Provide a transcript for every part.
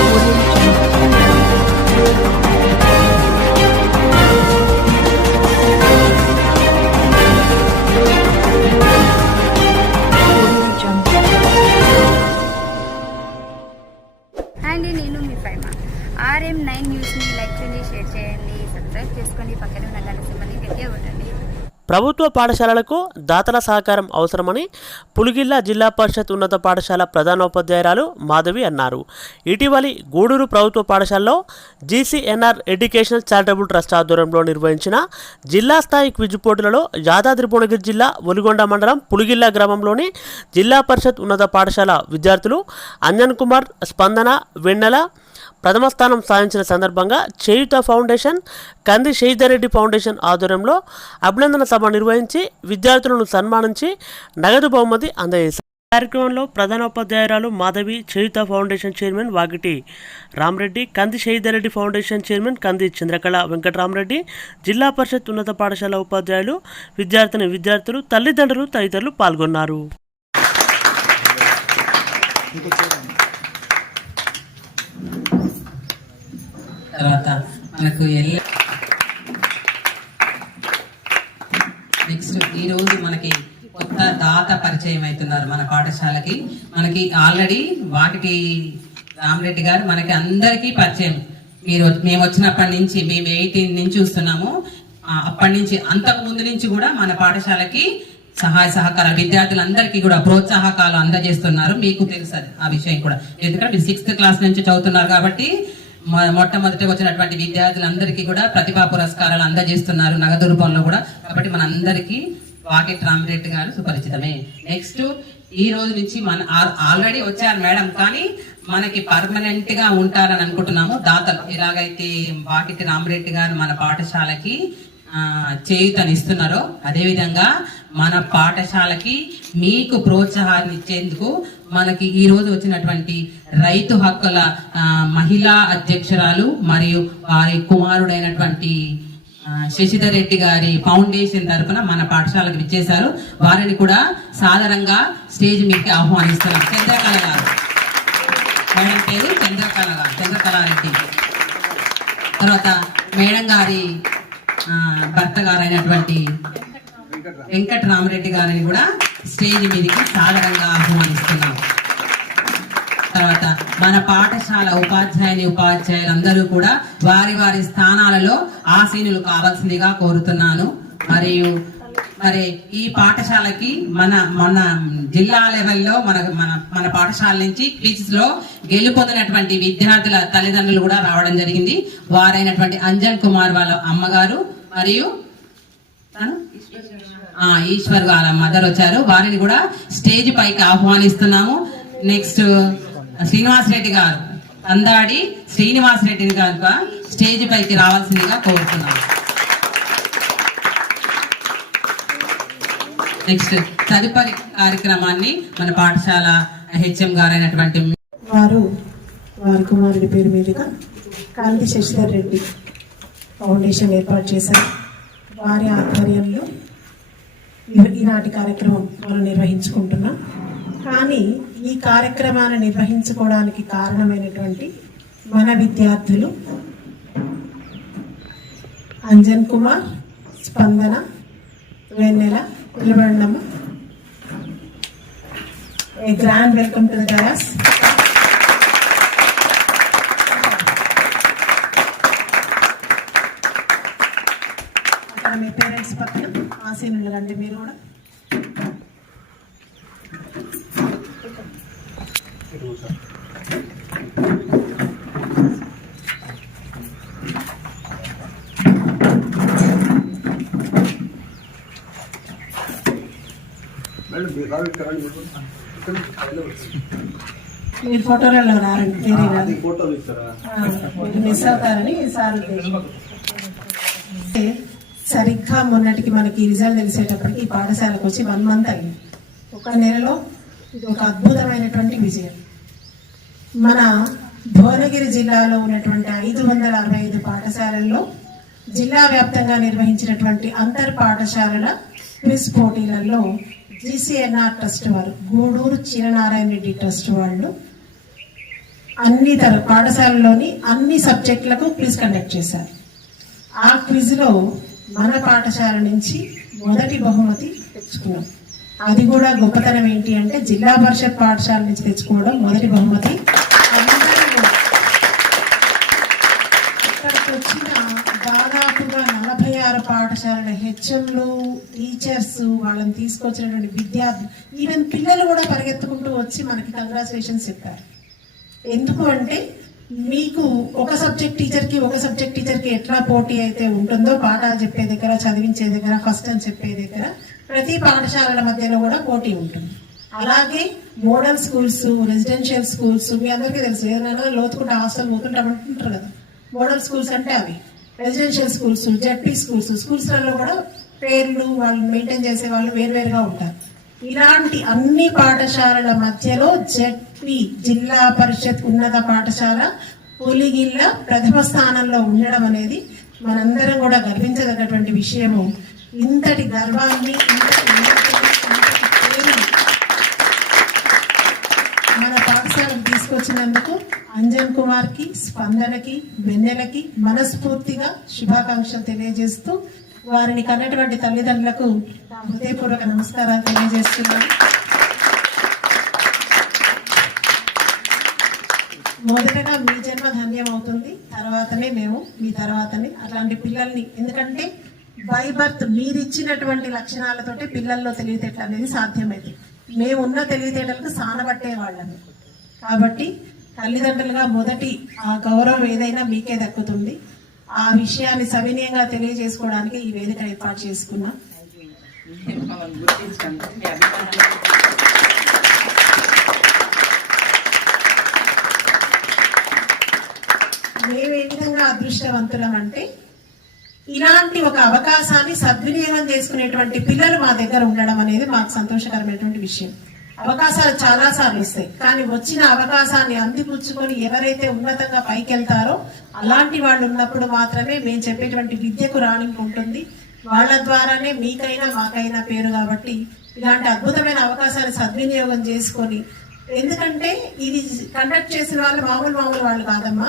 我的 ప్రభుత్వ పాఠశాలలకు దాతల సహకారం అవసరమని పులిగిల్లా జిల్లా పరిషత్ ఉన్నత పాఠశాల ప్రధానోపాధ్యాయురాలు మాధవి అన్నారు. ఇటీవలి గూడూరు ప్రభుత్వ పాఠశాలలో జీసీఎన్ఆర్ ఎడ్యుకేషనల్ చారిటబుల్ ట్రస్ట్ ఆధ్వర్యంలో నిర్వహించిన జిల్లా స్థాయి క్విజ్ పోటీలలో యాదాద్రి భువనగిరి జిల్లా ఒలిగొండ మండలం పులిగిల్లా గ్రామంలోని జిల్లా పరిషత్ ఉన్నత పాఠశాల విద్యార్థులు అంజన్ కుమార్ స్పందన వెన్నెల ప్రథమ స్థానం సాధించిన సందర్భంగా చేయుత ఫౌండేషన్ కంది షహీదర్ రెడ్డి ఫౌండేషన్ ఆధ్వర్యంలో అభినందన సభ నిర్వహించి విద్యార్థులను సన్మానించి నగదు బహుమతి అందజేశారు. కార్యక్రమంలో ప్రధానోపాధ్యాయురాలు Madhavi Cheyutha foundation chairman Vagiti Ramareddy Kandi Shahidar Reddy foundation chairman కంది చంద్రకళ వెంకటరామరెడ్డి జిల్లా పరిషత్ ఉన్నత పాఠశాల ఉపాధ్యాయులు విద్యార్థిని విద్యార్థులు తల్లిదండ్రులు తదితరులు పాల్గొన్నారు. తర్వాత మనకు ఎల్ల నెక్స్ట్ ఈరోజు మనకి కొత్త దాత పరిచయం అవుతున్నారు మన పాఠశాలకి. మనకి ఆల్రెడీ వాకిటి రామరెడ్డి గారు మనకి అందరికీ పరిచయం. మీరు మేము వచ్చినప్పటి నుంచి మేము ఎయిటీన్ నుంచి చూస్తున్నాము. అప్పటి నుంచి అంతకు ముందు నుంచి కూడా మన పాఠశాలకి సహాయ సహకారాలు విద్యార్థులందరికీ కూడా ప్రోత్సాహకాలు అందజేస్తున్నారు. మీకు తెలుసు ఆ విషయం కూడా. ఎందుకంటే మీరు సిక్స్త్ క్లాస్ నుంచి చదువుతున్నారు కాబట్టి మొట్టమొదటిగా వచ్చినటువంటి విద్యార్థులందరికీ కూడా ప్రతిభా పురస్కారాలు అందజేస్తున్నారు నగదు రూపంలో కూడా. కాబట్టి మనందరికీ వాకిట్ రామిరెడ్డి గారు సుపరిచితమే. నెక్స్ట్ ఈ రోజు నుంచి మన ఆల్రెడీ వచ్చారు మేడం కానీ మనకి పర్మనెంట్గా ఉంటారని అనుకుంటున్నాము. దాతలు ఎలాగైతే వాకిటి రామిరెడ్డి గారు మన పాఠశాలకి ఆ, చేయుతని ఇస్తున్నారో అదేవిధంగా మన పాఠశాలకి మీకు ప్రోత్సాహాన్ని ఇచ్చేందుకు మనకి ఈ రోజు వచ్చినటువంటి రైతు హక్కుల మహిళా అధ్యక్షురాలు మరియు వారి కుమారుడైనటువంటి శశిధర్ రెడ్డి గారి ఫౌండేషన్ తరపున మన పాఠశాలకు విచ్చేశారు. వారిని కూడా సాధారణంగా స్టేజ్ మీదకి ఆహ్వానిస్తున్నాం. చంద్రకళ గారు. మేడం పేరు చంద్రకళ గారు చంద్రకళారెడ్డి. తర్వాత మేడం గారి భర్త గారైనటువంటి వెంకటరామరెడ్డి గారిని కూడా స్టేజ్ మీదకి సాధారణంగా ఆహ్వానిస్తున్నాం. తర్వాత మన పాఠశాల ఉపాధ్యాయుని ఉపాధ్యాయులందరూ కూడా వారి వారి స్థానాలలో ఆసీనులు కావాల్సిందిగా కోరుతున్నాను. మరియు మరి ఈ పాఠశాలకి మన మన జిల్లా లెవెల్లో మన మన మన పాఠశాల నుంచి క్విజ్లో గెలుపొందినటువంటి విద్యార్థుల తల్లిదండ్రులు కూడా రావడం జరిగింది. వారైనటువంటి అంజన్ కుమార్ వాళ్ళ అమ్మగారు మరియు ఈశ్వర్ వాళ్ళ మదర్ వచ్చారు. వారిని కూడా స్టేజ్ పైకి ఆహ్వానిస్తున్నాము. నెక్స్ట్ శ్రీనివాస్ రెడ్డి గారు. అందాడి శ్రీనివాస్ రెడ్డి గారు స్టేజ్ పైకి రావాల్సిందిగా కోరుతున్నాను నెక్స్ట్ తదుపరి కార్యక్రమాన్ని మన పాఠశాల హెచ్ఎం గారైనటువంటి వారు వారి కుమారుడి పేరు మీదుగా కాంతి శశిధర్ రెడ్డి ఫౌండేషన్ ఏర్పాటు చేశారు. వారి ఆధ్వర్యంలో ఈనాటి కార్యక్రమం మనం నిర్వహించుకుంటున్నాం. కానీ ఈ కార్యక్రమాన్ని నిర్వహించుకోవడానికి కారణమైనటువంటి మన విద్యార్థులు అంజన్ కుమార్ స్పందన వెన్నెల నిలబడినమ్మ ఏ గ్రాండ్ వెల్కమ్ టు దాస్ అక్కడ మీ పేరెంట్స్ పక్కన ఆశీనులు రండి మీరు కూడా. మీరు ఫోటోలలో రారండి. మిస్ అవుతారని సార్ సరిగ్గా మొన్నటికి మనకి రిజల్ట్ తెలిసేటప్పటికి ఈ పాఠశాలకు వచ్చి వన్ మంత్ అయింది. ఒక నెలలో ఇది ఒక అద్భుతమైనటువంటి విజయం. మన భువనగిరి జిల్లాలో ఉన్నటువంటి ఐదు వందల అరవై ఐదు పాఠశాలల్లో జిల్లా వ్యాప్తంగా నిర్వహించినటువంటి అంతర్ పాఠశాలల క్విజ్ పోటీలలో జీసీఎన్ఆర్ ట్రస్ట్ వారు గూడూరు చిరనారాయణ రెడ్డి ట్రస్ట్ వాళ్ళు అన్ని తర పాఠశాలలోని అన్ని సబ్జెక్టులకు క్విజ్ కండక్ట్ చేశారు. ఆ క్విజ్లో మన పాఠశాల నుంచి మొదటి బహుమతి తెచ్చుకున్నాం. అది కూడా గొప్పతనం ఏంటి అంటే జిల్లా పరిషత్ పాఠశాల నుంచి తెచ్చుకోవడం మొదటి బహుమతి. ఇక్కడికి వచ్చిన దాదాపుగా నలభై ఆరు పాఠశాలల హెచ్ఎంలు టీచర్స్ వాళ్ళని తీసుకొచ్చినటువంటి విద్యార్థులు ఈవెన్ పిల్లలు కూడా పరిగెత్తుకుంటూ వచ్చి మనకి కంగ్రాచులేషన్స్ చెప్పారు. ఎందుకు అంటే మీకు ఒక సబ్జెక్ట్ టీచర్కి ఒక సబ్జెక్ట్ టీచర్కి ఎట్లా పోటీ అయితే ఉంటుందో పాఠాలు చెప్పే దగ్గర చదివించే దగ్గర ఫస్ట్ అని చెప్పే దగ్గర ప్రతి పాఠశాలల మధ్యలో కూడా పోటీ ఉంటుంది. అలాగే మోడల్ స్కూల్స్ రెసిడెన్షియల్ స్కూల్స్ మీ అందరికీ తెలుసు. ఏదైనా లోతుకుంటే హాస్టల్ పోతుంటామంటుంటారు కదా. మోడల్ స్కూల్స్ అంటే అవి. రెసిడెన్షియల్ స్కూల్స్ జడ్పీ స్కూల్స్ స్కూల్స్లలో కూడా పేర్లు వాళ్ళు మెయింటైన్ చేసే వాళ్ళు వేరువేరుగా ఉంటారు. ఇలాంటి అన్ని పాఠశాలల మధ్యలో జడ్పీ జిల్లా పరిషత్ ఉన్నత పాఠశాల పులిగిల్ల ప్రథమ స్థానంలో ఉండడం అనేది మనందరం కూడా గర్వించదగినటువంటి విషయము. ఇంతటి గర్వాన్ని మన పాఠశాలకు తీసుకొచ్చినందుకు అంజన్ కుమార్కి స్పందనకి వెన్నెలకి మనస్ఫూర్తిగా శుభాకాంక్షలు తెలియజేస్తూ వారిని కన్నటువంటి తల్లిదండ్రులకు నా హృదయపూర్వక నమస్కారాలు తెలియజేస్తున్నాను. మొదటగా మీ జన్మ ధన్యం అవుతుంది తర్వాతనే మేము మీ తర్వాతనే. అట్లాంటి పిల్లల్ని ఎందుకంటే బై బర్త్ మీరు ఇచ్చినటువంటి లక్షణాలతోటి పిల్లల్లో తెలివితేటలు అనేది సాధ్యమైంది. మేము ఉన్న తెలివితేటలకు సానబట్టే వాళ్ళని కాబట్టి తల్లిదండ్రులుగా మొదటి ఆ గౌరవం ఏదైనా మీకే దక్కుతుంది. ఆ విషయాన్ని సవినీయంగా తెలియజేసుకోవడానికి ఈ వేదిక ఏర్పాటు చేసుకున్నాం. మేము ఏ విధంగా అదృష్టవంతులం అంటే ఇలాంటి ఒక అవకాశాన్ని సద్వినియోగం చేసుకునేటువంటి పిల్లలు మా దగ్గర ఉండడం అనేది మాకు సంతోషకరమైనటువంటి విషయం. అవకాశాలు చాలా సార్లు ఇస్తాయి కానీ వచ్చిన అవకాశాన్ని అందిపుచ్చుకొని ఎవరైతే ఉన్నతంగా పైకి వెళ్తారో అలాంటి వాళ్ళు ఉన్నప్పుడు మాత్రమే మేము చెప్పేటువంటి విద్యకు రాణింపు ఉంటుంది. వాళ్ళ ద్వారానే మీకైనా మాకైనా పేరు కాబట్టి ఇలాంటి అద్భుతమైన అవకాశాన్ని సద్వినియోగం చేసుకొని ఎందుకంటే ఇది కండక్ట్ చేసిన వాళ్ళు మామూలు మామూలు వాళ్ళు కాదమ్మా.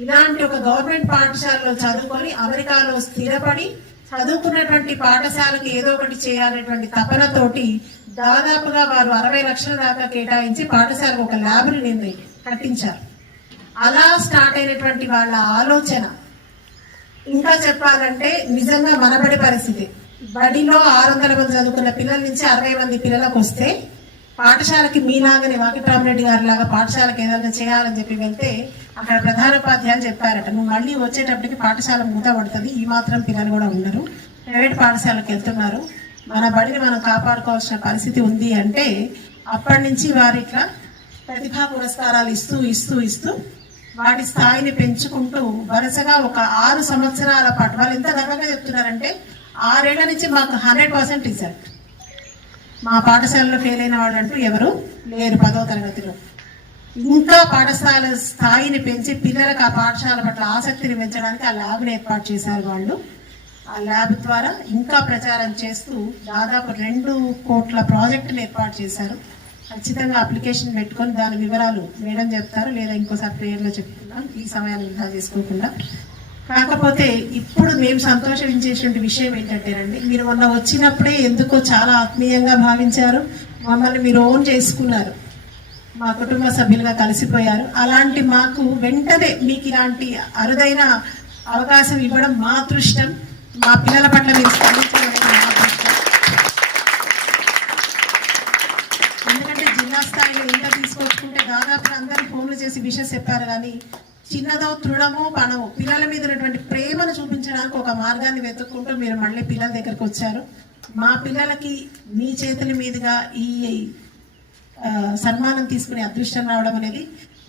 ఇలాంటి ఒక గవర్నమెంట్ పాఠశాలలో చదువుకొని అమెరికాలో స్థిరపడి చదువుకున్నటువంటి పాఠశాలకు ఏదో ఒకటి చేయాలనేటువంటి తపనతోటి దాదాపుగా వారు అరవై లక్షల దాకా కేటాయించి పాఠశాలకు ఒక ల్యాబ్ని నిర్ణయి కట్టించారు. అలా స్టార్ట్ అయినటువంటి వాళ్ళ ఆలోచన. ఇంకా చెప్పాలంటే నిజంగా మనబడి పరిస్థితి. బడిలో ఆరు వందల మంది చదువుకున్న పిల్లల నుంచి అరవై మంది పిల్లలకు వస్తే పాఠశాలకి మీలాగనే వాకిట్రామరెడ్డి గారి లాగా పాఠశాలకు ఏదైనా చేయాలని చెప్పి వెళ్తే అక్కడ ప్రధానోపాధ్యాయులు చెప్పారట నువ్వు మళ్ళీ వచ్చేటప్పటికి పాఠశాల మూత పడుతుంది ఈ మాత్రం పిల్లలు కూడా ఉండరు ప్రైవేట్ పాఠశాలకు వెళ్తున్నారు మన బడిని మనం కాపాడుకోవాల్సిన పరిస్థితి ఉంది అంటే అప్పటి నుంచి వారు ఇట్లా ప్రతిభా పురస్కారాలు ఇస్తూ ఇస్తూ ఇస్తూ వాటి స్థాయిని పెంచుకుంటూ వరుసగా ఒక ఆరు సంవత్సరాల పాటు వాళ్ళు ఎంత గర్వంగా చెప్తున్నారంటే ఆరేళ్ళ నుంచి మాకు హండ్రెడ్ పర్సెంట్ రిజల్ట్. మా పాఠశాలలో ఫెయిల్ అయిన వాళ్ళు అంటూ ఎవరు లేరు పదో తరగతిలో. ఇంకా పాఠశాల స్థాయిని పెంచి పిల్లలకు ఆ పాఠశాల పట్ల ఆసక్తిని పెంచడానికి ఆ ల్యాబ్ని ఏర్పాటు చేశారు వాళ్ళు. ఆ ల్యాబ్ ద్వారా ఇంకా ప్రచారం చేస్తూ దాదాపు రెండు కోట్ల ప్రాజెక్టులు ఏర్పాటు చేశారు. ఖచ్చితంగా అప్లికేషన్ పెట్టుకొని దాని వివరాలు మేడం చెప్తారు లేదా ఇంకోసారి ప్రేయర్లో చెప్తున్నాం ఈ సమయాన్ని వృధా చేసుకోకుండా. కాకపోతే ఇప్పుడు మేము సంతోషించేటువంటి విషయం ఏంటంటేనండి మీరు మొన్న వచ్చినప్పుడే ఎందుకో చాలా ఆత్మీయంగా భావించారు మమ్మల్ని మీరు ఓన్ చేసుకున్నారు. మా కుటుంబ సభ్యులుగా కలిసిపోయారు. అలాంటి మాకు వెంటనే మీకు ఇలాంటి అరుదైన అవకాశం ఇవ్వడం మా అదృష్టం. మా పిల్లల పట్ల మీరు స్పందించడం మా ఎందుకంటే జిల్లా స్థాయిలో ఎంత తీసుకొచ్చుకుంటే దాదాపు అందరూ ఫోన్లు చేసి విషయం చెప్పారు కానీ చిన్నదో తృణమో పణమో పిల్లల మీద ఉన్నటువంటి ప్రేమను చూపించడానికి ఒక మార్గాన్ని వెతుక్కుంటూ మీరు మళ్ళీ పిల్లల దగ్గరకు వచ్చారు. మా పిల్లలకి మీ చేతుల మీదుగా ఈ సన్మానం తీసుకునే అదృష్టం రావడం అనేది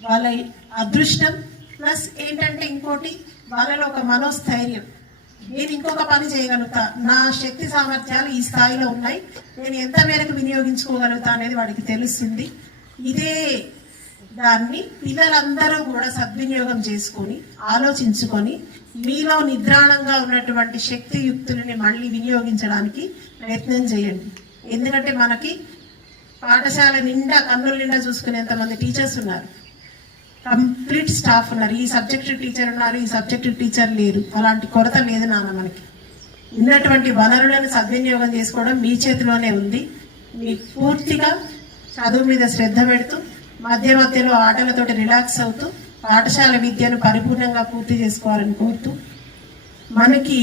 వాళ్ళ అదృష్టం. ప్లస్ ఏంటంటే ఇంకోటి వాళ్ళలో ఒక మనోస్థైర్యం. నేను ఇంకొక పని చేయగలుగుతా. నా శక్తి సామర్థ్యాలు ఈ స్థాయిలో ఉన్నాయి. నేను ఎంత మేరకు వినియోగించుకోగలుగుతా అనేది వాడికి తెలుస్తుంది. ఇదే దాన్ని పిల్లలందరూ కూడా సద్వినియోగం చేసుకొని ఆలోచించుకొని మీలో నిద్రాణంగా ఉన్నటువంటి శక్తియుక్తులని మళ్ళీ వినియోగించడానికి ప్రయత్నం చేయండి. ఎందుకంటే మనకి పాఠశాల నిండా కన్నుల నిండా చూసుకునేంత మంది టీచర్స్ ఉన్నారు. కంప్లీట్ స్టాఫ్ ఉన్నారు. ఈ సబ్జెక్ట్ టీచర్ ఉన్నారు ఈ సబ్జెక్ట్ టీచర్ లేరు. అలాంటి కొరత లేదు నాన్న మనకి. ఉన్నటువంటి వనరులను సద్వినియోగం చేసుకోవడం మీ చేతిలోనే ఉంది. మీ పూర్తిగా చదువు మీద శ్రద్ధ పెడుతూ మధ్య మధ్యలో ఆటలతోటి రిలాక్స్ అవుతూ పాఠశాల విద్యను పరిపూర్ణంగా పూర్తి చేసుకోవాలని కోరుతూ మనకి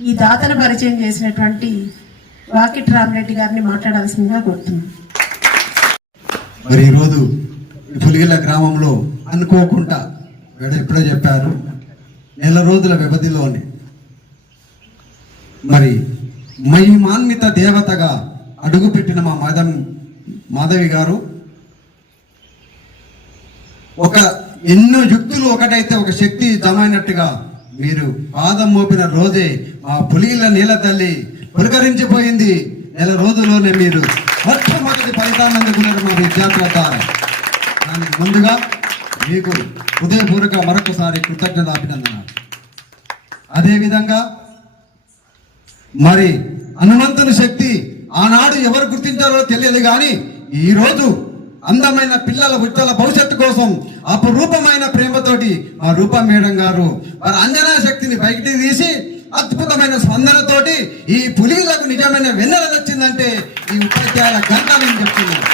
ఈ దాతను పరిచయం చేసినటువంటి వాకిట్ రామరెడ్డి గారిని మాట్లాడాల్సిందిగా కోరుతున్నాను మరి ఈరోజు ఈ పులిగిల గ్రామంలో అనుకోకుండా ఎప్పుడో చెప్పారు నెల రోజుల వ్యవధిలోనే మరి మహిమాన్విత దేవతగా అడుగుపెట్టిన మా మాధవ్ మాధవి గారు ఒక ఎన్నో యుక్తులు ఒకటైతే ఒక శక్తి జమైనట్టుగా మీరు పాదం మోపిన రోజే మా పులిగిల నీళ్ళ తల్లి పులకరించిపోయింది. నెల రోజుల్లోనే మీరు మొట్టమొదటి ఫలితాన్ని అందుకున్నారు మా విద్యార్థుల ద్వారా. దానికి ముందుగా మీకు హృదయపూర్వక మరొకసారి కృతజ్ఞత అభినందన అదేవిధంగా మరి హనుమంతుని శక్తి ఆనాడు ఎవరు గుర్తించారో తెలియదు కానీ ఈరోజు అందమైన పిల్లల ఉజ్వల భవిష్యత్తు కోసం అపురూపమైన ప్రేమతోటి మా రూప మేడం గారు వారి అంజనా శక్తిని బయటికి తీసి అద్భుతమైన స్పందనతోటి ఈ పులిలకు నిజమైన వెన్నెల వచ్చిందంటే ఈ ఉపాధ్యాయుల గంట నేను చెప్తున్నాను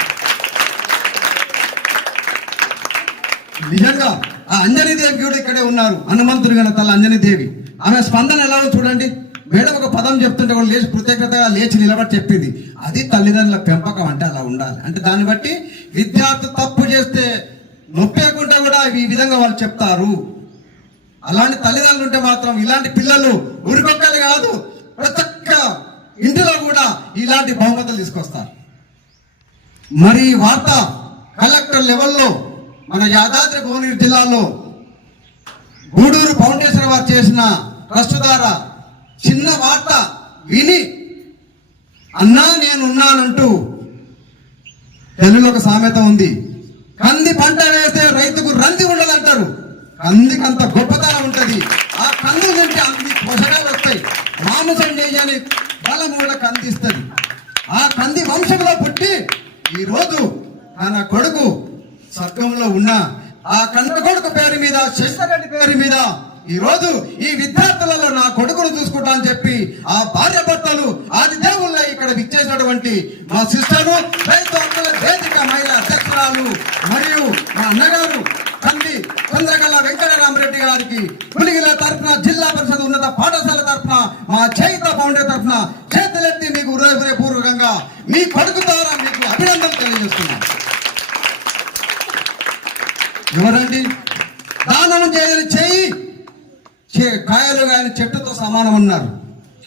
నిజంగా ఆ అంజనీదేవి కూడా ఇక్కడే ఉన్నారు. హనుమంతుడు గల తల అంజనీదేవి ఆమె స్పందన ఎలా చూడండి. మేడం ఒక పదం చెప్తుంటే కూడా లేచి కృతజ్ఞతగా లేచి నిలబడి చెప్పింది. అది తల్లిదండ్రుల పెంపకం అంటే అలా ఉండాలి. అంటే దాన్ని బట్టి విద్యార్థి తప్పు చేస్తే నొప్పేయకుండా కూడా ఈ విధంగా వాళ్ళు చెప్తారు. అలాంటి తల్లిదండ్రులు ఉంటే మాత్రం ఇలాంటి పిల్లలు ఊరికొక్కలు కాదు ప్రతి ఒక్క ఇంటిలో కూడా ఇలాంటి బహుమతులు తీసుకొస్తారు. మరి ఈ వార్త కలెక్టర్ లెవెల్లో మన యాదాద్రి భువనగిరి జిల్లాలో గూడూరు ఫౌండేషన్ వారు చేసిన ట్రస్ట్ ద్వారా చిన్న వార్త విని అన్నా నేనున్నానంటూ తెలుగులో ఒక సామెత ఉంది. కంది పంట వేస్తే రైతుకు రంది ఉండదంటారు. కందికి అంత గొప్పతనం ఉంటది. ఆ కంది తింటే అన్ని పోషకాలు వస్తాయి. మాంసం చేయని బలం కూడా కందిస్తుంది ఆ కంది వంశంలో పుట్టి ఈరోజు తన కొడుకు స్వర్గంలో ఉన్న ఆ కన్న కొడుకు పేరు మీద శశిధరెడ్డి పేరు మీద ఈ రోజు ఈ విద్యార్థులలో నా కొడుకును చూసుకుంటా అని చెప్పి ఆ భార్య భర్తలు ఆది దేవుళ్ళ ఇక్కడ విచ్చేసినటువంటి మా సిస్టరు రైతు హక్కుల వేదిక మహిళ అధ్యక్షురాలు మరియు మా అన్నగారు తండ్రి చంద్రకళ వెంకటరామరెడ్డి గారికి పులిగిల తరఫున జిల్లా పరిషత్ ఉన్నత పాఠశాల తరఫున మా చైత ఫౌండేషన్ తరఫున చేతులెత్తి మీకు హృదయపూర్వకంగా మీ కొడుకు ద్వారా మీకు అభినందనలు తెలియజేస్తున్నాను. ఎవరండి? దానం చేయని చేయి కాయలు కాని చెట్టుతో సమానం ఉన్నారు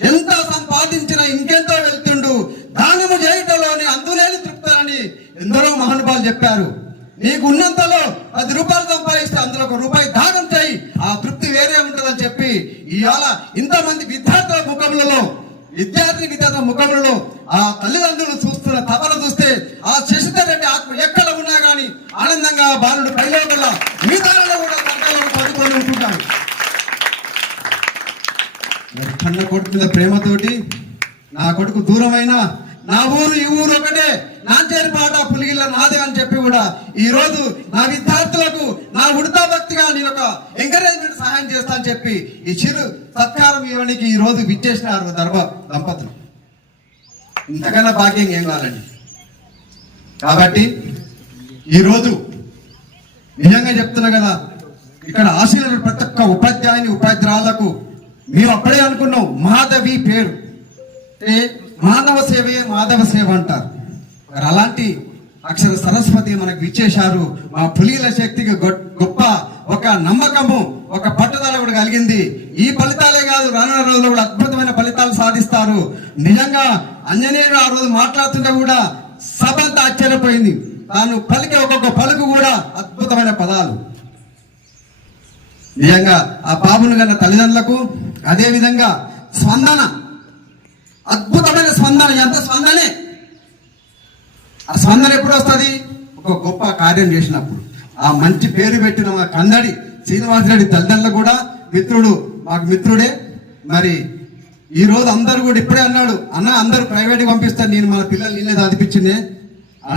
ఎంత సంపాదించినా ఇంకెంతో వెళ్తుండు. దానము చేయటంలోని అందులేని తృప్తి ఎందరో మహానుభావులు చెప్పారు. నీకు ఉన్నంతలో పది రూపాయలు సంపాదిస్తే అందులో ఒక రూపాయి దానం చేయి. ఆ తృప్తి వేరే ఉంటుందని చెప్పి ఇవాళ ఇంతమంది విద్యార్థుల ముఖములలో విద్యార్థి విద్యార్థుల ముఖములలో ఆ తల్లిదండ్రులు చూస్తున్న తపన చూస్తే ఆ శశిధర్ రెడ్డి ఆత్మ ఎక్కడ ఉన్నా గాని ఆనందంగా బాలుడు పైలోపల మిగతాలలో కూడా స్వర్గాలను పదుకొని ఉంటుంటాడు మరి కన్న కొడుకు మీద ప్రేమతోటి నా కొడుకు దూరమైన నా ఊరు ఈ ఊరు ఒకటే. నాంచేరి పాట పులిగిల్ల నాదే అని చెప్పి కూడా ఈ రోజు నా విద్యార్థులకు నా ఉడతా భక్తిగా నేను ఒక ఎంకరేజ్మెంట్ సహాయం చేస్తా అని చెప్పి ఈ చిరు సత్కారం ఇవ్వడానికి ఈ రోజు విచ్చేసినారు దర్భ దంపతులు. ఇంతకన్నా భాగ్యం ఏం కావాలండి కాబట్టి ఈ రోజు నిజంగా చెప్తున్నా కదా ఇక్కడ ఆశీర్వాద ప్రతి ఒక్క ఉపాధ్యాయుని ఉపాధ్యాయులకు మేము అప్పుడే అనుకున్నాం మాధవి పేరు. అంటే మానవ సేవే మాధవ సేవ అంటారు. మరి అలాంటి అక్షర సరస్వతి మనకు ఇచ్చేశారు మా పులిల శక్తికి గొప్ప ఒక నమ్మకము ఒక పట్టుదల కూడా కలిగింది. ఈ ఫలితాలే కాదు రానున్న రోజుల్లో కూడా అద్భుతమైన ఫలితాలు సాధిస్తారు. నిజంగా అంజనేయుడు ఆ రోజు మాట్లాడుతుంటే కూడా సభంతా ఆశ్చర్యపోయింది. తాను పలికే ఒక్కొక్క పలుకు కూడా అద్భుతమైన పదాలు. నిజంగా ఆ బాబును కన్నా తల్లిదండ్రులకు అదేవిధంగా స్పందన. అద్భుతమైన స్పందన. ఎంత స్పందనే? ఆ స్పందన ఎప్పుడు వస్తుంది? ఒక గొప్ప కార్యం చేసినప్పుడు. ఆ మంచి పేరు పెట్టిన మా కందడి శ్రీనివాసరెడ్డి తల్లిదండ్రులు కూడా మిత్రుడు మాకు మిత్రుడే. మరి ఈ రోజు అందరు కూడా ఇప్పుడే అన్నాడు అన్న అందరూ ప్రైవేట్గా పంపిస్తారు. నేను మన పిల్లలు నేనే చదివించిందే.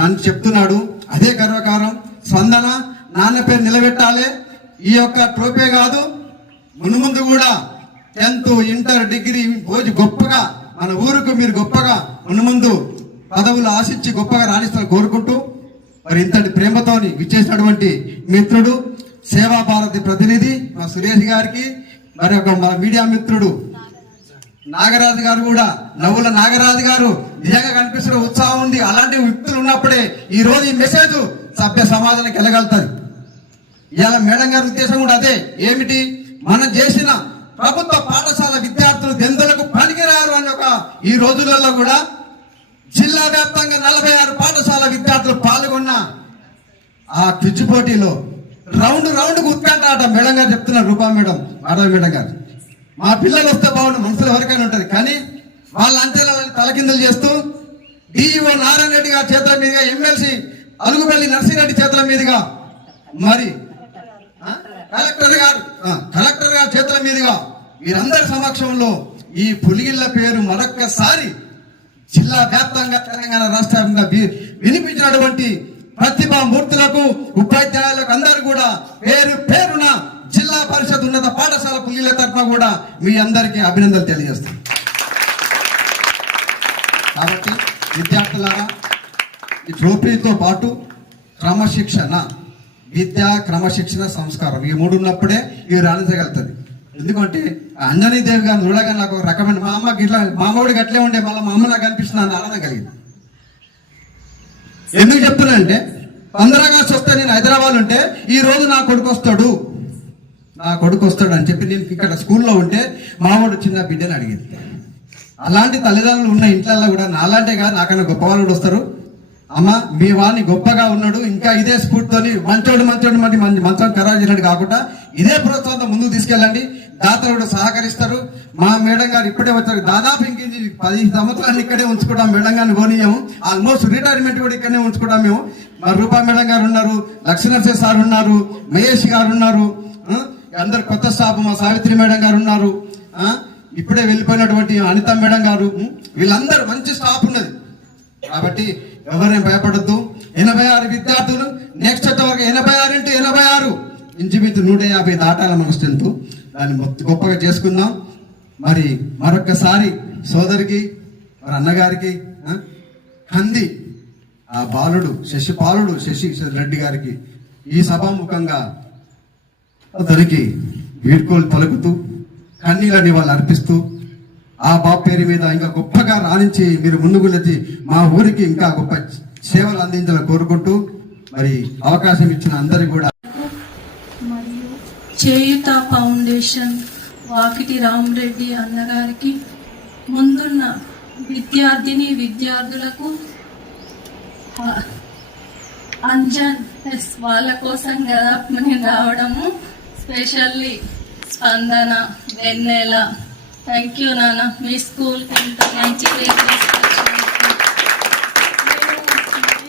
అని చెప్తున్నాడు. అదే గర్వకారం స్పందన నాన్న పేరు నిలబెట్టాలి. ఈ యొక్క ట్రోఫీ కాదు. మున్ముందు కూడా టెన్త్ ఇంటర్ డిగ్రీ రోజు గొప్పగా మన ఊరుకు మీరు గొప్పగా మున్ముందు పదవులు ఆశించి గొప్పగా రాణిస్తారు కోరుకుంటూ మరి ఇంతటి ప్రేమతోని విచ్చేసినటువంటి మిత్రుడు సేవా భారతి ప్రతినిధి మా సురేష్ గారికి మరి ఒక మా మీడియా మిత్రుడు నాగరాజు గారు కూడా నవ్వుల నాగరాజు గారు నిజంగా కనిపిస్తున్న ఉత్సాహం ఉంది. అలాంటి వ్యక్తులు ఉన్నప్పుడే ఈ రోజు ఈ మెసేజ్ సభ్య సమాజానికి వెళ్ళగలుగుతుంది ఇలా మేడం గారి ఉద్దేశం కూడా అదే. ఏమిటి? మనం చేసిన ప్రభుత్వ పాఠశాల విద్యార్థులు దెందులకు పనికిరారు అని ఒక ఈ రోజులలో కూడా జిల్లా వ్యాప్తంగా నలభై ఆరు పాఠశాల విద్యార్థులు పాల్గొన్న ఆ క్విజ్ పోటీలో రౌండ్ రౌండ్ ఉత్కంఠ ఆట మేడం గారు చెప్తున్నారు రూపా మేడం మాధవ మేడం గారు. మా పిల్లలు వస్తే బాగుండు మనసులో ఎవరికైనా ఉంటుంది. కానీ వాళ్ళ అంచెల తలకిందులు చేస్తూ డిఈఓ నారాయణ రెడ్డి గారి చేతుల మీదుగా ఎమ్మెల్సీ అలుగుబెల్లి నర్సింరెడ్డి చేతుల మీదుగా మరి కలెక్టర్ గారు కలెక్టర్ గారి చేతుల మీదుగా వీరందరి సమక్షంలో ఈ పులిగిళ్ళ పేరు మరొక్కసారి జిల్లా వ్యాప్తంగా తెలంగాణ రాష్ట్రంగా వి- వినిపించినటువంటి ప్రతిభా మూర్తులకు ఉపాధ్యాయులకు అందరూ కూడా పేరు పేరున జిల్లా పరిషత్ ఉన్నత పాఠశాల పుల్లిల తరఫున కూడా మీ అందరికీ అభినందనలు తెలియజేస్తాం కాబట్టి విద్యార్థులారా ఈ ట్రోఫీతో పాటు క్రమశిక్షణ విద్య క్రమశిక్షణ సంస్కారం ఈ మూడు ఉన్నప్పుడే ఇవి రాణించగలుగుతుంది. ఎందుకంటే అంజనీ దేవి గారిని చూడగా నాకు ఒక రకమైన మా అమ్మకి ఇట్లా మా అమ్మఒడికి అట్లే ఉండే మళ్ళీ మా అమ్మ నాకు అనిపిస్తుంది అని ఆనందం కలిగింది. ఎందుకు చెప్తున్నా అంటే పంద్రా ఆగస్టు వస్తే నేను హైదరాబాద్ ఉంటే ఈ రోజు నా కొడుకు వస్తాడు. నా కొడుకు వస్తాడు అని చెప్పి నేను ఇక్కడ స్కూల్లో ఉంటే మావాడు చిన్న బిడ్డని అడిగింది. అలాంటి తల్లిదండ్రులు ఉన్న ఇంట్లల్లో కూడా నాలాంటే కాదు నాకన్నా గొప్ప వాళ్ళు వస్తారు. అమ్మ మీ వాడిని గొప్పగా ఉన్నాడు ఇంకా ఇదే స్ఫూర్తితోని మంచోడు మంచోడు మంచి మంచి మంచం ఖరారు చేయడానికి కాకుండా ఇదే ప్రోత్సాహంతో ముందుకు తీసుకెళ్ళండి. దాతలు కూడా సహకరిస్తారు. మా మేడం గారు ఇప్పుడే వచ్చారు. దాదాపు ఇంక పది సంవత్సరాలు ఇక్కడే ఉంచుకుంటాం. మేడం గారిని పోనీయము ఆల్మోస్ట్ రిటైర్మెంట్ కూడా ఇక్కడనే ఉంచుకుంటాం మేము. మా రూపా మేడం గారు ఉన్నారు. లక్ష్మీనరసింహ సార్ ఉన్నారు. మహేష్ గారు ఉన్నారు. అందరు కొత్త స్టాఫ్ మా సావిత్రి మేడం గారు ఉన్నారు. ఇప్పుడే వెళ్ళిపోయినటువంటి అనిత మేడం గారు. వీళ్ళందరూ మంచి స్టాఫ్ ఉన్నది. కాబట్టి ఎవరైనా భయపడద్దు. ఎనభై ఆరు విద్యార్థులు. నెక్స్ట్ వరకు ఎనభై ఆరు ఇంటూ ఎనభై ఆరు. ఇంచుమించు నూట యాభై దాటాల మన స్ట్రెంత్ దాన్ని మొత్తం గొప్పగా చేసుకుందాం. మరి మరొక్కసారి సోదరికి మరి అన్నగారికి కంది ఆ బాలుడు శశిపాలుడు శశి రెడ్డి గారికి ఈ సభాముఖంగా అతనికి వీడ్కోలు పలుకుతూ కన్నీళ్ళని వాళ్ళు అర్పిస్తూ ఆ బాబు పేరు మీద ఇంకా గొప్పగా రాణించి మీరు ముందుకు మా ఊరికి ఇంకా గొప్ప సేవలు అందించాలని కోరుకుంటూ మరి అవకాశం ఇచ్చిన అందరికి కూడా చేయుత ఫౌండేషన్ వాకిటి రామరెడ్డి అన్నగారికి ముందున్న విద్యార్థిని విద్యార్థులకు అంజన్ ఎస్ వాళ్ళ కోసం కదా నేను రావడము. స్పెషల్లీ స్పందన వెన్నెల. థ్యాంక్ యూ నాన్న. మీ స్కూల్కి ఇంత మంచి పేరు తీసుకొచ్చినందుకు.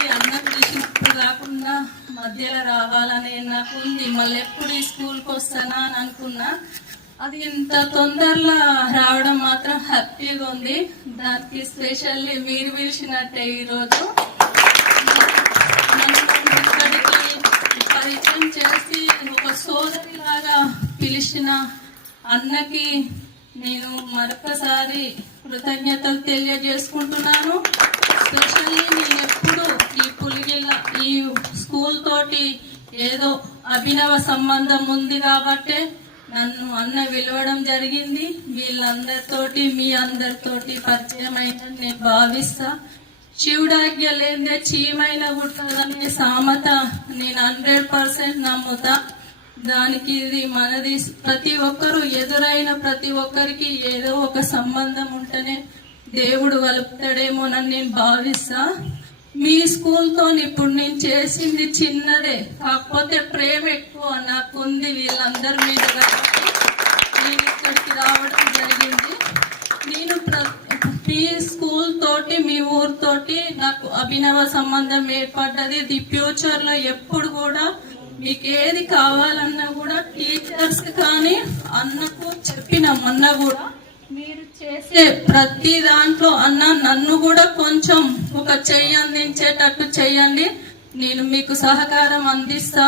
ఈ అన్నం చేసినప్పుడు కాకుండా మధ్యలో రావాలని నాకు ఉంది మళ్ళీ ఎప్పుడు ఈ స్కూల్కి వస్తానా అని అనుకున్నా. అది ఇంత తొందరలో రావడం మాత్రం హ్యాపీగా ఉంది. దానికి స్పెషల్లీ మీరు పిలిచినట్టే ఈరోజు. ఇక్కడికి పరిచయం చేసి ఒక సోదరి లాగా పిలిచిన అన్నకి నేను మరొకసారి కృతజ్ఞతలు తెలియజేసుకుంటున్నాను. స్పెషల్లీ నేను ఎప్పుడు ఈ పులిగిల ఈ స్కూల్ తోటి ఏదో అభినవ సంబంధం ఉంది కాబట్టే నన్ను అన్న పిలవడం జరిగింది. వీళ్ళందరితోటి మీ అందరితోటి పరిచయం అయిందని నేను భావిస్తా. శివుడాజ్ఞ లేదే చీమైన పుట్టదనే సామెత నేను హండ్రెడ్ పర్సెంట్ నమ్ముతా. దానికి ఇది మనది ప్రతి ఒక్కరు ఎదురైన ప్రతి ఒక్కరికి ఏదో ఒక సంబంధం ఉంటేనే దేవుడు కలుపుతాడేమోనని నేను భావిస్తా. మీ స్కూల్తో ఇప్పుడు నేను చేసింది చిన్నదే కాకపోతే ప్రేమ ఎక్కువ నాకుంది వీళ్ళందరి మీద నేను ఇక్కడికి రావడం జరిగింది. నేను మీ స్కూల్ తోటి మీ ఊరితోటి నాకు అభినవ సంబంధం ఏర్పడ్డది. ది ఫ్యూచర్లో ఎప్పుడు కూడా మీకు ఏది కావాలన్నా కూడా టీచర్స్ కానీ అన్నకు చెప్పిన మొన్న కూడా మీరు చేసే ప్రతి దాంట్లో అన్న నన్ను కూడా కొంచెం ఒక చెయ్యి అందించేటట్టు చెయ్యండి. నేను మీకు సహకారం అందిస్తా.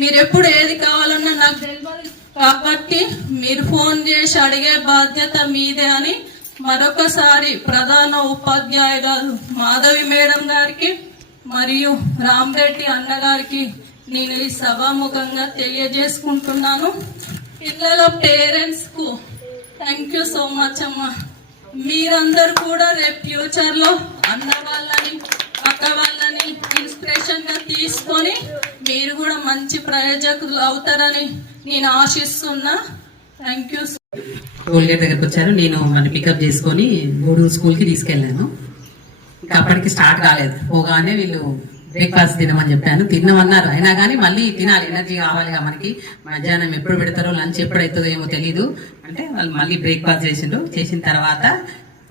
మీరు ఎప్పుడు ఏది కావాలన్నా నాకు తెలియదు. కాబట్టి మీరు ఫోన్ చేసి అడిగే బాధ్యత మీదే అని మరొకసారి ప్రధాన ఉపాధ్యాయురాలు మాధవి మేడం గారికి మరియు రామరెడ్డి అన్నగారికి నేను ఈ సభాముఖంగా తెలియజేసుకుంటున్నాను. పిల్లల పేరెంట్స్కు థ్యాంక్ యూ సో మచ్ అమ్మా. మీరందరూ కూడా రేపు ఫ్యూచర్లో అన్న వాళ్ళని అక్క వాళ్ళని ఇన్స్పిరేషన్గా తీసుకొని మీరు కూడా మంచి ప్రయోజకులు అవుతారని నేను ఆశిస్తున్నా. థ్యాంక్ యూ టోల్ గేట్ దగ్గరకు వచ్చారు. నేను మన పికప్ చేసుకొని గూడూరు స్కూల్కి తీసుకెళ్ళాను. ఇంకా అప్పటికి స్టార్ట్ కాలేదు. పోగానే వీళ్ళు బ్రేక్ఫాస్ట్ తినమని చెప్పాను. తినమన్నారు అయినా కానీ మళ్ళీ తినాలి. ఎనర్జీ కావాలిగా మనకి. మధ్యాహ్నం ఎప్పుడు పెడతారో లంచ్ ఎప్పుడు అవుతుందో ఏమో తెలీదు. అంటే వాళ్ళు మళ్ళీ బ్రేక్ఫాస్ట్ చేసిండ్రు. చేసిన తర్వాత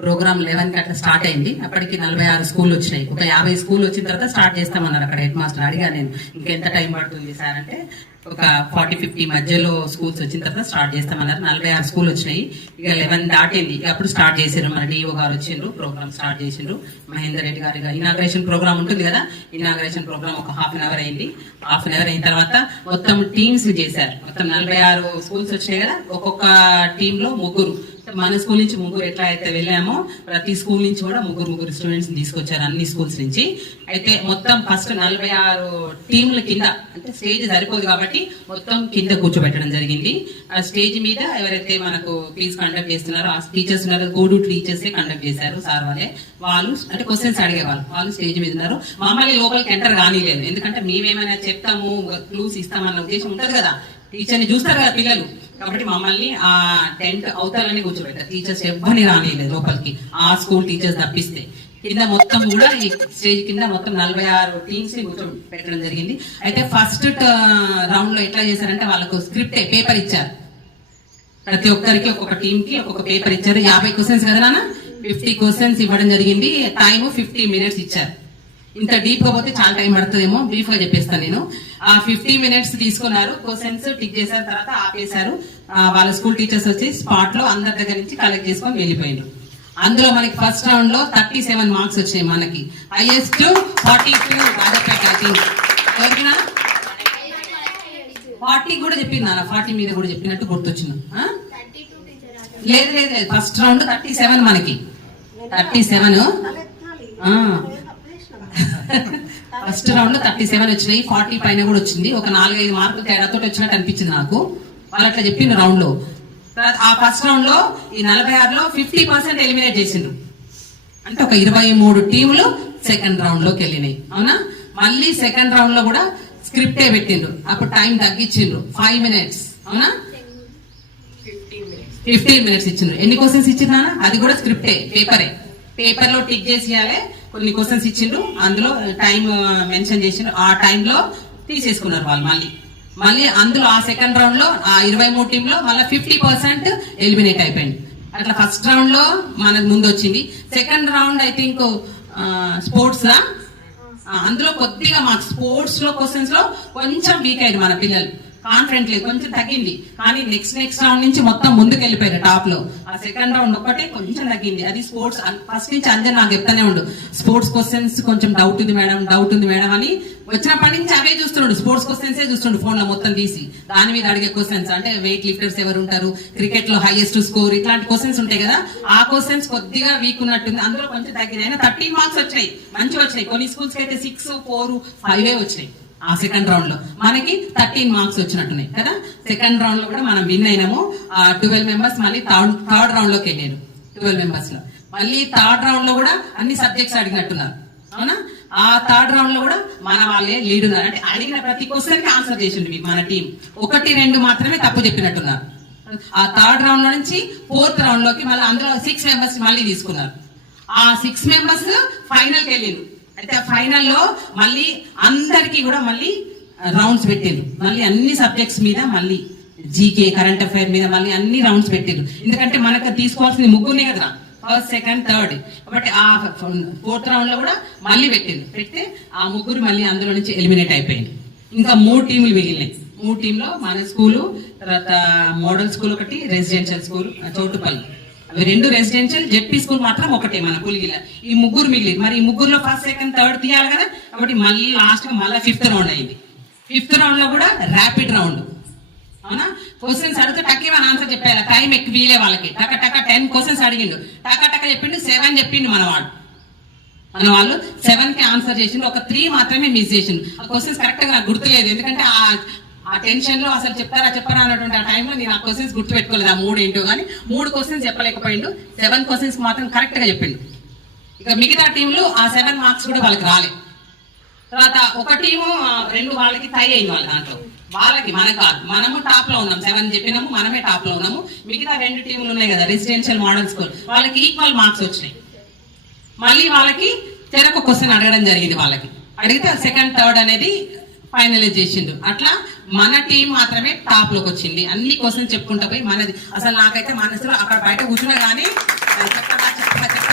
ప్రోగ్రామ్ లెవెన్కి అట్లా స్టార్ట్ అయింది. అప్పటికి నలభై ఆరు స్కూల్ వచ్చినాయి. ఒక యాభై స్కూల్ వచ్చిన తర్వాత స్టార్ట్ చేస్తామన్నారు అక్కడ హెడ్ మాస్టర్. అడిగా నేను ఇంకెంత టైం పడుతుంది సార్ అంటే ఒక ఫార్టీ ఫిఫ్టీ మధ్యలో స్కూల్స్ వచ్చిన తర్వాత స్టార్ట్ చేస్తామన్నారు. నలభై ఆరు స్కూల్ వచ్చినాయి. ఇక లెవెన్ దాటింది. అప్పుడు స్టార్ట్ చేసారు మన డిఓ గారు వచ్చిండ్రు ప్రోగ్రామ్ స్టార్ట్ చేసిండ్రు. మహేందర్ రెడ్డి గారి ఇనాగ్రేషన్ ప్రోగ్రామ్ ఉంటుంది కదా? ఇనాగ్రేషన్ ప్రోగ్రామ్ ఒక హాఫ్ అన్ అవర్ అయింది. హాఫ్ అన్ అవర్ అయిన తర్వాత మొత్తం టీమ్స్ చేశారు. మొత్తం నలభై ఆరు స్కూల్స్ వచ్చినాయి కదా? ఒక్కొక్క టీంలో ముగ్గురు. మన స్కూల్ నుంచి ముగ్గురు ఎట్లా అయితే వెళ్ళామో ప్రతి స్కూల్ నుంచి కూడా ముగ్గురు ముగ్గురు స్టూడెంట్స్ తీసుకొచ్చారు అన్ని స్కూల్స్ నుంచి. అయితే మొత్తం ఫస్ట్ నలభై ఆరు టీంల కింద అంటే స్టేజ్ సరిపోదు కాబట్టి మొత్తం కింద కూర్చోబెట్టడం జరిగింది. ఆ స్టేజ్ మీద ఎవరైతే మనకు క్విజ్ కండక్ట్ చేస్తున్నారో ఆ టీచర్స్ ఉన్నారో గూడు టీచర్స్ కండక్ట్ చేశారు సార్ వాళ్ళే. వాళ్ళు అంటే క్వశ్చన్స్ అడిగేవాళ్ళు వాళ్ళు స్టేజ్ మీద ఉన్నారు. మమ్మల్ని లోపలికి ఎంటర్ కానీలేదు. ఎందుకంటే మేమేమైనా చెప్తాము క్లూస్ ఇస్తామన్న ఉద్దేశం ఉంటుంది కదా. టీచర్ని చూస్తారు కదా పిల్లలు. కాబట్టి మమ్మల్ని ఆ టెంట్ అవతలని కూర్చోబెట్టారు టీచర్స్ ఎవరిని రానియలేదు లోపలికి. ఆ స్కూల్ టీచర్స్ తప్పిస్తే. కింద మొత్తం కూడా ఈ స్టేజ్ కింద మొత్తం నలభై ఆరు టీమ్స్ని కూర్చోబెట్టడం జరిగింది. అయితే ఫస్ట్ రౌండ్ uh, లో ఎట్లా చేశారంటే వాళ్ళకు స్క్రిప్ట్ పేపర్ ఇచ్చారు. ప్రతి ఒక్కరికి ఒక్కొక్క టీం కి ఒక్కొక్క పేపర్ ఇచ్చారు. యాభై క్వశ్చన్స్ కదా నాన్న? ఫిఫ్టీ క్వశ్చన్స్ ఇవ్వడం జరిగింది. టైం ఫిఫ్టీ మినిట్స్ ఇచ్చారు. ఇంత డీప్గా పోతే చాలా టైం పడుతుందేమో బ్రీఫ్గా చెప్పేస్తాను నేను. ఆ ఫిఫ్టీ మినిట్స్ తీసుకున్నారు క్వశ్చన్స్ టిక్ చేసిన తర్వాత ఆపేశారు. వాళ్ళ స్కూల్ టీచర్స్ వచ్చి స్పాట్లో అందరి దగ్గర నుంచి కలెక్ట్ చేసుకొని వెళ్ళిపోయారు అందులో మనకి ఫస్ట్ రౌండ్లో థర్టీ సెవెన్ మార్క్స్ వచ్చాయి మనకి. హైయెస్ట్ ఫార్టీ టూ రాజపేట ఐ ఫార్టీ కూడా చెప్పింది నాన్న ఫార్టీ మీద కూడా చెప్పినట్టు గుర్తొచ్చింది. లేదు లేదు లేదు. ఫస్ట్ రౌండ్ థర్టీ సెవెన్ మనకి. Thirty seven first round thirty seven వచ్చినాయి ఫార్టీ పైన కూడా వచ్చింది. ఒక నాలుగైదు మార్కులు తేడాతో వచ్చినట్టు అనిపించింది నాకు. వాళ్ళు అట్లా చెప్పిండ్రు రౌండ్లో. ఆ ఫస్ట్ రౌండ్లో ఈ నలభై ఆరులో ఫిఫ్టీ పర్సెంట్ ఎలిమినేట్ చేసిండ్రు. అంటే ఒక ఇరవై మూడు టీములు సెకండ్ రౌండ్లోకి వెళ్ళినాయి. అవునా? మళ్ళీ సెకండ్ రౌండ్లో కూడా స్క్రిప్టే పెట్టిండ్రు. అప్పుడు టైం తగ్గించిండ్రు. ఫైవ్ మినిట్స్ అవునా? ఫిఫ్టీన్ మినిట్స్ ఇచ్చిండ్రు. ఎన్ని క్వశ్చన్స్ ఇచ్చిండ్రు అది కూడా స్క్రిప్టే పేపరే పేపర్లో టిక్ చేసి కొన్ని క్వశ్చన్స్ ఇచ్చిండ్రు. అందులో టైం మెన్షన్ uh, చేసిండ్రు. ఆ టైంలో తీసేసుకున్నారు వాళ్ళు మళ్ళీ. మళ్ళీ అందులో ఆ సెకండ్ రౌండ్లో ఆ ఇరవై మూడు టీమ్లో మళ్ళీ ఫిఫ్టీ పర్సెంట్ ఎలిమినేట్ అయిపోయింది. అట్లా ఫస్ట్ రౌండ్లో మనకు ముందు వచ్చింది. Second round I think sports అందులో కొద్దిగా మాకు స్పోర్ట్స్లో క్వశ్చన్స్లో కొంచెం వీక్ అయింది మన పిల్లలు. కాన్ఫిడెంట్ లేదు కొంచెం తగ్గింది. కానీ నెక్స్ట్ నెక్స్ట్ రౌండ్ నుంచి మొత్తం ముందుకు వెళ్ళిపోయారు టాప్లో. ఆ సెకండ్ రౌండ్ ఒక్కటే కొంచెం తగ్గింది. అది స్పోర్ట్స్ ఫస్ట్ నుంచి అందరు నాకు చెప్తానే ఉండు. స్పోర్ట్స్ క్వశ్చన్స్ కొంచెం డౌట్ ఉంది మేడం డౌట్ ఉంది మేడం అని. వచ్చినప్పటి నుంచి అవే చూస్తున్నాడు. స్పోర్ట్స్ క్వశ్చన్స్ చూస్తుండు ఫోన్లో మొత్తం తీసి. దాని మీద అడిగే క్వశ్చన్స్ అంటే వెయిట్ లిఫ్టర్స్ ఎవరు ఉంటారు? క్రికెట్లో హైయెస్ట్ స్కోర్ ఇట్లాంటి క్వశ్చన్స్ ఉంటాయి కదా. ఆ క్వశ్చన్స్ కొద్దిగా వీక్ ఉన్నట్టుంది. అందులో కొంచెం తగ్గింది అయినా థర్టీన్ మార్క్స్ వచ్చాయి. మంచిగా వచ్చాయి. కొన్ని స్కూల్స్కి అయితే సిక్స్ ఫోర్ ఫైవ్ వచ్చినాయి ఆ సెకండ్ రౌండ్లో. మనకి థర్టీన్ మార్క్స్ వచ్చినట్టున్నాయి కదా? సెకండ్ రౌండ్లో కూడా మనం విన్ అయినాము. ట్వెల్వ్ మెంబర్స్ మళ్ళీ థర్డ్ థర్డ్ రౌండ్లోకి వెళ్ళారు ట్వెల్వ్ మెంబర్స్లో. మళ్ళీ థర్డ్ రౌండ్లో కూడా అన్ని సబ్జెక్ట్స్ అడిగినట్టున్నారు అవునా? ఆ థర్డ్ రౌండ్లో కూడా మన వాళ్ళే లీడ్ ఉన్నారు. అంటే అడిగిన ప్రతి క్వశ్చన్కి ఆన్సర్ చేసిండు మన టీం ఒకటి రెండు మాత్రమే తప్పు చెప్పినట్టున్నారు. ఆ థర్డ్ రౌండ్లో నుంచి ఫోర్త్ రౌండ్లోకి మళ్ళీ అందులో సిక్స్ మెంబర్స్ మళ్ళీ తీసుకున్నారు. ఆ సిక్స్ మెంబర్స్ ఫైనల్కి అయితే ఫైనల్లో మళ్ళీ అందరికీ కూడా మళ్ళీ రౌండ్స్ పెట్టిండ్రు మళ్ళీ అన్ని సబ్జెక్ట్స్ మీద మళ్ళీ జీకే కరెంట్ అఫైర్ మీద మళ్ళీ అన్ని రౌండ్స్ పెట్టిండ్రు ఎందుకంటే మనకు తీసుకోవాల్సింది ముగ్గురునే కదా ఫస్ట్ సెకండ్ థర్డ్ కాబట్టి ఆ ఫోర్త్ రౌండ్లో కూడా మళ్ళీ పెట్టిండ్రు పెడితే ఆ ముగ్గురు మళ్ళీ అందులో నుంచి ఎలిమినేట్ అయిపోయింది ఇంకా మూడు టీములు మిగిలినాయి. మూడు టీంలో మన స్కూలు తర్వాత మోడల్ స్కూల్ ఒకటి రెసిడెన్షియల్ స్కూల్ చోటుపల్లి. అవి రెండు రెసిడెన్షియల్ జెడ్పీ స్కూల్ మాత్రం ఒకటే మన పులిగిల ఈ ముగ్గురు మిగిలి మరి ఈ ముగ్గురులో ఫస్ట్ సెకండ్ థర్డ్ తీయాలి కదా? కాబట్టి మళ్ళీ లాస్ట్ మళ్ళీ ఫిఫ్త్ రౌండ్ అయింది. ఫిఫ్త్ రౌండ్లో కూడా ర్యాపిడ్ రౌండ్ అవునా? క్వశ్చన్స్ అడిగితే టక్కి మన ఆన్సర్ చెప్పారు టైం ఎక్కువ వీలే వాళ్ళకి. టక టక టెన్ క్వశ్చన్స్ అడిగిండు. టక టక చెప్పిండు సెవెన్ చెప్పిండు మనవాడు. మన వాళ్ళు సెవెన్కి ఆన్సర్ చేసిండు. ఒక త్రీ మాత్రమే మిస్ చేసిండు. ఆ క్వశ్చన్స్ కరెక్ట్గా గుర్తులేదు. ఎందుకంటే ఆ ఆ టెన్షన్లో అసలు చెప్తారా చెప్పరా అన్నటువంటి ఆ టైంలో నేను ఆ క్వశ్చన్స్ గుర్తుపెట్టుకోలేదు. ఆ మూడు ఏంటో కానీ మూడు క్వశ్చన్స్ చెప్పలేకపోయిండు. సెవెన్ క్వశ్చన్స్ మాత్రం కరెక్ట్గా చెప్పిండు. ఇక మిగతా టీంలు ఆ సెవెన్ మార్క్స్ కూడా వాళ్ళకి రాలే. తర్వాత ఒక టీము రెండు వాళ్ళకి టై అయింది వాళ్ళ దాంట్లో. వాళ్ళకి మన కాదు. మనము టాప్లో ఉన్నాం. సెవెన్ చెప్పినాము మనమే టాప్లో ఉన్నాము. మిగతా రెండు టీములు ఉన్నాయి కదా రెసిడెన్షియల్ మోడల్ స్కూల్ వాళ్ళకి ఈక్వల్ మార్క్స్ వచ్చినాయి. మళ్ళీ వాళ్ళకి చెరొక క్వశ్చన్ అడగడం జరిగింది వాళ్ళకి. అడిగితే సెకండ్ థర్డ్ అనేది ఫైనలైజ్ చేసిండు. అట్లా మన టీం మాత్రమే టాప్లోకి వచ్చింది. అన్ని క్వశ్చన్స్ చెప్పుకుంటా పోయి మనది. అసలు నాకైతే మనసులో అక్కడ బయట కూర్చున్నా కానీ చెప్పరా చెప్పరా.